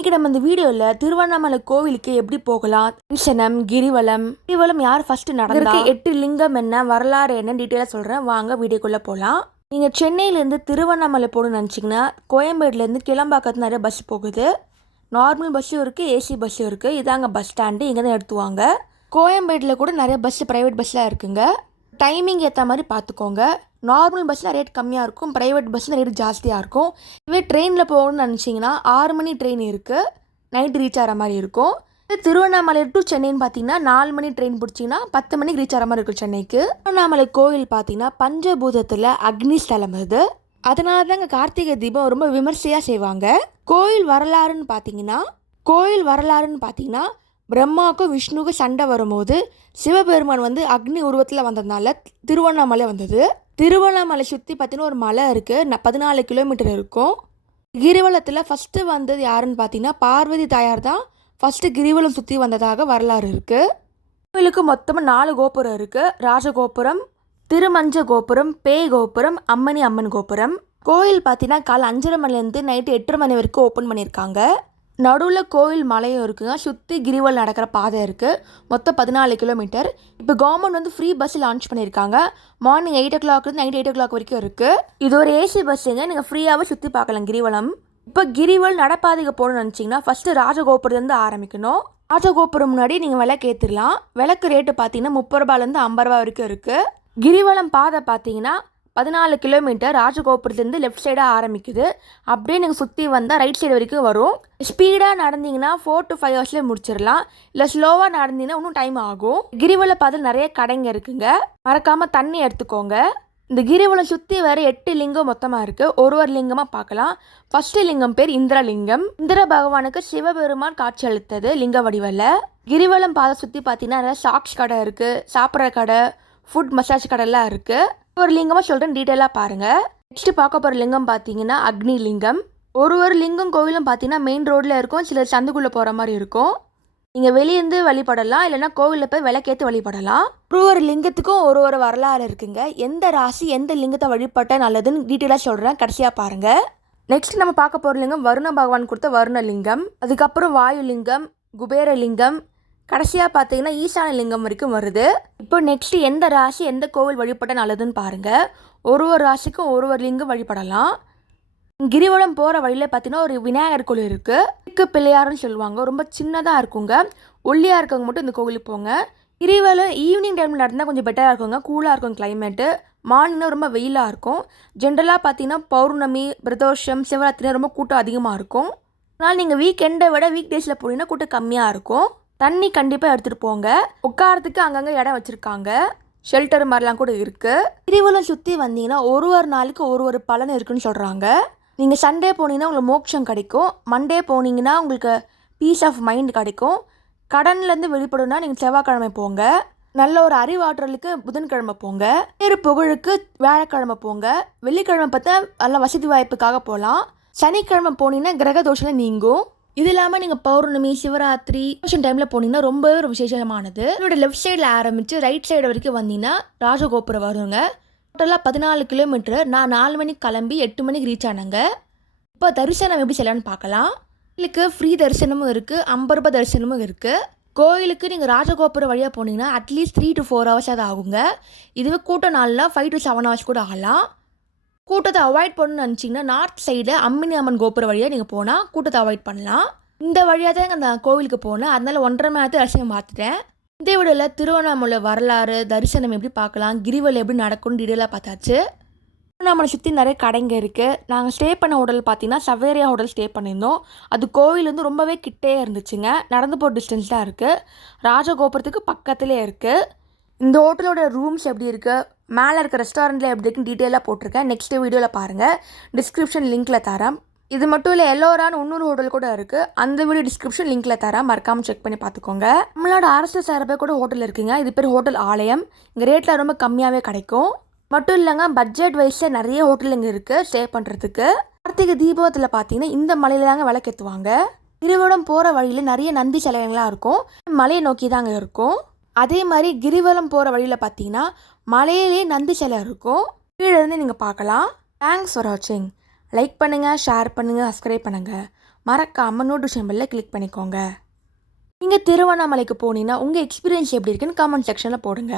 இன்றைக்கி நம்ம இந்த வீடியோவில் திருவண்ணாமலை கோவிலுக்கு எப்படி போகலாம், தரிசனம், கிரிவலம் யார் ஃபஸ்ட்டு நடந்திருக்கு, 8 லிங்கம் என்ன, வரலாறு என்ன டீட்டெயிலாக சொல்கிறேன். வாங்க வீடியோக்குள்ளே போகலாம். நீங்கள் சென்னையிலேருந்து திருவண்ணாமலை போகணும்னு நினச்சிங்கன்னா கோயம்பேடுலேருந்து கிளம்பாக்கத்து நிறைய பஸ் போகுது. நார்மல் பஸ்ஸும் இருக்குது, ஏசி பஸ்ஸும் இருக்குது. இதாங்க பஸ் ஸ்டாண்டு, இங்கே தான் எடுத்துவாங்க. கோயம்பேட்டில் கூட நிறைய பஸ்ஸு ப்ரைவேட் பஸ்ஸில் இருக்குங்க. டைமிங் ஏற்ற மாதிரி பார்த்துக்கோங்க. நார்மல் பஸ்ஸில் ரேட் கம்மியாக இருக்கும், ப்ரைவேட் பஸ்ஸில் ரேட் ஜாஸ்தியாக இருக்கும். இதுவே ட்ரெயினில் போகணும்னு நினச்சிங்கன்னா 6 மணி ட்ரெயின் இருக்குது, நைட்டு ரீச் ஆகிற மாதிரி இருக்கும். திருவண்ணாமலை டு சென்னைன்னு பார்த்தீங்கன்னா 4 மணி ட்ரெயின் பிடிச்சிங்கன்னா 10 மணிக்கு ரீச் ஆகிற மாதிரி இருக்கும் சென்னைக்கு. திருவண்ணாமலை கோவில் பார்த்தீங்கன்னா பஞ்சபூதத்தில் அக்னி ஸ்தலம் இது. அதனால தான் இங்கே கார்த்திகை தீபம் ரொம்ப விமர்சையாக செய்வாங்க. கோயில் வரலாறுன்னு பார்த்தீங்கன்னா பிரம்மாவுக்கும் விஷ்ணுவுக்கும் சண்டை வரும்போது சிவபெருமான் அக்னி உருவத்தில் வந்ததுனால திருவண்ணாமலை வந்தது. திருவண்ணாமலை சுற்றி பார்த்தீங்கன்னா ஒரு மலை இருக்குது, 14 கிலோமீட்டர் இருக்கும். கிரிவலத்தில் ஃபஸ்ட்டு வந்தது யாருன்னு பார்த்தீங்கன்னா பார்வதி தாயார் தான் ஃபஸ்ட்டு கிரிவலம் சுற்றி வந்ததாக வரலாறு இருக்குது. கோவிலுக்கு மொத்தமாக 4 கோபுரம் இருக்குது. ராஜகோபுரம், திருமஞ்ச கோபுரம், பேய் கோபுரம், அம்மன் கோபுரம். கோயில் பார்த்தீங்கன்னா காலை 5:30 மணிலேருந்து நைட்டு 8:30 மணி வரைக்கும் ஓப்பன் பண்ணியிருக்காங்க. நடுவில் கோவில் மலையும் இருக்குங்க, சுற்றி கிரிவல் நடக்கிற பாதை இருக்குது. மொத்தம் 14 கிலோமீட்டர். இப்போ கவர்மெண்ட் ஃப்ரீ பஸ் லான்ச் பண்ணியிருக்காங்க. மார்னிங் 8 o'clock நைட் 8 o'clock வரைக்கும் இருக்குது. இது ஒரு ஏசி பஸ்ஸுங்க, நீங்கள் ஃப்ரீயாகவே சுற்றி பார்க்கலாம் கிரிவலம். இப்போ கிரிவல் நடப்பாதைக்கு போகணும்னு நினச்சிங்கன்னா ஃபஸ்ட்டு ராஜகோபுரத்துலேருந்து ஆரம்பிக்கணும். ராஜகோபுரம் முன்னாடி நீங்கள் விளக்கு ஏற்றிடலாம். விளக்கு ரேட்டு பார்த்தீங்கன்னா 30 ரூபாயிலேருந்து 50 ரூபா வரைக்கும் இருக்குது. கிரிவலம் பாதை பார்த்தீங்கன்னா 14 கிலோமீட்டர் ராஜகோபுரத்துலேருந்து லெஃப்ட் சைடாக ஆரம்பிக்குது. அப்படியே நீங்கள் சுற்றி வந்தால் ரைட் சைடு வரைக்கும் வரும். ஸ்பீடாக நடந்தீங்கன்னா 4 to 5 hours முடிச்சிடலாம். இல்லை ஸ்லோவாக நடந்தீங்கன்னா இன்னும் டைம் ஆகும். கிரிவல பாதையில் நிறைய கடைங்க இருக்குங்க, மறக்காமல் தண்ணி எடுத்துக்கோங்க. இந்த கிரிவலம் சுற்றி வேறு 8 லிங்கம் மொத்தமாக இருக்குது. ஒரு லிங்கமாக பார்க்கலாம். ஃபஸ்ட்டு லிங்கம் பேர் இந்திரலிங்கம். இந்திர பகவானுக்கு சிவபெருமான் காட்சி அளித்தது லிங்க வடிவில். கிரிவலம் பாதை சுற்றி பார்த்தீங்கன்னா நிறைய சாக்ஸ் கடை இருக்குது, சாப்பிட்ற கடை, ஃபுட் மசாஜ் கடைலாம் இருக்குது. ஒரு லிங்கமாக சொல்கிறேன், டீட்டெயிலாக பாருங்கள். நெக்ஸ்ட்டு பார்க்க போகிற லிங்கம் பார்த்தீங்கன்னா அக்னி லிங்கம். ஒரு லிங்கம் கோவிலும் பார்த்தீங்கன்னா மெயின் ரோட்டில் இருக்கும், சில சந்துக்குள்ளே போகிற மாதிரி இருக்கும். நீங்கள் வெளியேருந்து வழிபடலாம், இல்லைனா கோவிலில் போய் விளக்கேற்று வழிபடலாம். ஒரு லிங்கத்துக்கும் ஒரு வரலாறு இருக்குங்க. எந்த ராசி எந்த லிங்கத்தை வழிபட்ட நல்லதுன்னு டீட்டெயிலாக சொல்கிறேன், கடைசியாக பாருங்கள். நெக்ஸ்ட் நம்ம பார்க்க போகிற லிங்கம் வருண பகவான் கொடுத்த வருண லிங்கம். அதுக்கப்புறம் வாயு லிங்கம், குபேர லிங்கம், கடைசியாக பார்த்தீங்கன்னா ஈசான லிங்கம் வரைக்கும் வருது. இப்போ நெக்ஸ்ட் எந்த ராசி எந்த கோவில் வழிபட்ட நல்லதுன்னு பாருங்கள். ஒரு ராசிக்கும் ஒரு லிங்கம் வழிபடலாம். கிரிவலம் போகிற வழியில் பார்த்தீங்கன்னா ஒரு விநாயகர் கோவில் இருக்குது, பிள்ளையாருன்னு சொல்லுவாங்க. ரொம்ப சின்னதாக இருக்குங்க. ஒல்லியாக இருக்கவங்க மட்டும் இந்த கோவிலுக்கு போங்க. கிரிவலம் ஈவினிங் டைமில் நடந்தால் கொஞ்சம் பெட்டராக இருக்குங்க, கூலாக இருக்கும் கிளைமேட்டு. மார்னிங்னா ரொம்ப வெயிலாக இருக்கும். ஜென்ரலாக பார்த்தீங்கன்னா பௌர்ணமி, பிரதோஷம், சிவராத்திரி ரொம்ப கூட்டம் அதிகமாக இருக்கும். அதனால் நீங்கள் வீக்கெண்டை விட வீக் டேஸில் போனீங்கன்னா கூட்டம் கம்மியாக இருக்கும். தண்ணி கண்டிப்பாக எடுத்துகிட்டு போங்க. உட்காரத்துக்கு அங்கங்கே இடம் வச்சுருக்காங்க, ஷெல்டர் மாதிரிலாம் கூட இருக்குது. கிரிவலம் சுற்றி வந்தீங்கன்னா ஒரு நாளுக்கு ஒரு பலன் இருக்குன்னு சொல்கிறாங்க. நீங்கள் சண்டே போனீங்கன்னா உங்களுக்கு மோட்சம் கிடைக்கும். மண்டே போனீங்கன்னா உங்களுக்கு பீஸ் ஆஃப் மைண்ட் கிடைக்கும். கடன்லேருந்து வெளிப்படணும்னா நீங்கள் செவ்வாய்க்கிழமை போங்க. நல்ல ஒரு அறிவாற்றலுக்கு புதன்கிழமை போங்க. வேறு புகழுக்கு வியாழக்கிழமை போங்க. வெள்ளிக்கிழமை பார்த்தா நல்ல வசதி வாய்ப்புக்காக போகலாம். சனிக்கிழமை போனீங்கன்னா கிரக தோஷம் நீங்கும். இது இல்லாமல் நீங்கள் பௌர்ணமி, சிவராத்திரி டைமில் போனீங்கன்னா ரொம்பவே ஒரு விசேஷமானது. இதோட லெஃப்ட் சைடில் ஆரம்பித்து ரைட் சைடு வரைக்கும் வந்தீங்கன்னா ராஜகோபுரம் வருங்க. டோட்டலாக 14 கிலோமீட்டர். நான் 4 மணிக்கு கிளம்பி 8 மணிக்கு ரீச் ஆனாங்க. இப்போ தரிசனம் எப்படி செய்யலான்னு பார்க்கலாம். கோயிலுக்கு ஃப்ரீ தரிசனமும் இருக்குது, 50 ரூபாய் தரிசனமும் இருக்குது. கோயிலுக்கு நீங்கள் ராஜகோபுரம் வழியாக போனீங்கன்னா அட்லீஸ்ட் 3 to 4 hours அது ஆகுங்க. இதுவே கூட்டம் நாளில் 5 to 7 hours கூட ஆகலாம். கூட்டத்தை அவாய்ட் பண்ணணும்னு நினச்சிங்கன்னா நார்த் சைடில் அம்மன் கோபுரம் வழியாக நீங்கள் போனால் கூட்டத்தை அவாய்ட் பண்ணலாம். இந்த வழியாக தான் அந்த கோவிலுக்கு போனேன், அதனால் 1.5 மணி நேரத்தை தரிசனம் பார்த்துட்டேன். இந்த வீடியோவில் திருவண்ணாமலை வரலாறு, தரிசனம் எப்படி பார்க்கலாம், கிரிவல் எப்படி நடக்கும்னு டீட்டெயிலாக பார்த்தாச்சு. திருவண்ணாமலை சுற்றி நிறைய கடைங்க இருக்குது. நாங்கள் ஸ்டே பண்ண ஹோட்டல் பார்த்தீங்கன்னா சவேரியா ஹோட்டல் ஸ்டே பண்ணியிருந்தோம். அது கோவில் ரொம்பவே கிட்டே இருந்துச்சுங்க, நடந்து போகிற டிஸ்டன்ஸ் தான் இருக்குது. ராஜகோபுரத்துக்கு பக்கத்துலேயே இருக்குது. இந்த ஹோட்டலோட ரூம்ஸ் எப்படி இருக்குது, மேலே இருக்க ரெஸ்டாரண்ட்டில் எப்படி இருக்குன்னு டீட்டெயிலாக போட்டிருக்கேன். நெக்ஸ்ட் வீடியோவில் பாருங்கள், டிஸ்கிரிப்ஷன் லிங்க்கில் தரேன். இது மட்டும் இல்லை, எல்லோரான்னு இன்னொரு ஹோட்டல் கூட இருக்குது, அந்த வீடியோ டிஸ்கிரிப்ஷன் லிங்க்கில் தரேன், மறக்காமல் செக் பண்ணி பார்த்துக்கோங்க. நம்மளோட அரசு சார்பாக கூட ஹோட்டல் இருக்குங்க, இது பேர் ஹோட்டல் ஆலயம். இங்கே ரேட்டில் ரொம்ப கம்மியாகவே கிடைக்கும். மட்டும் இல்லைங்க, பட்ஜெட் வைஸில் நிறைய ஹோட்டல் இங்கே இருக்குது ஸ்டே பண்ணுறதுக்கு. கார்த்திகை தீபத்தில் பார்த்தீங்கன்னா இந்த மலையில் தாங்க விளக்கேற்றுவாங்க. கிரிவலம் போகிற வழியில் நிறைய நந்தி சிலைகள்லாம் இருக்கும், மலையை நோக்கி தாங்க இருக்கும். அதே மாதிரி கிரிவலம் போகிற வழியில் பார்த்தீங்கன்னா மலையிலே நந்தி சிலை இருக்கும், கீழே இருந்து நீங்கள் பார்க்கலாம். தேங்க்ஸ் ஃபார் வாட்சிங். லைக் பண்ணுங்கள், ஷேர் பண்ணுங்கள், சப்ஸ்கிரைப் பண்ணுங்கள். மறக்காமல் நோட்டிஃபிகேஷன் பெல்ல கிளிக் பண்ணிக்கோங்க. நீங்கள் திருவண்ணாமலைக்கு போனீங்கன்னா உங்கள் எக்ஸ்பீரியன்ஸ் எப்படி இருக்குன்னு கமெண்ட் செக்ஷனில் போடுங்க.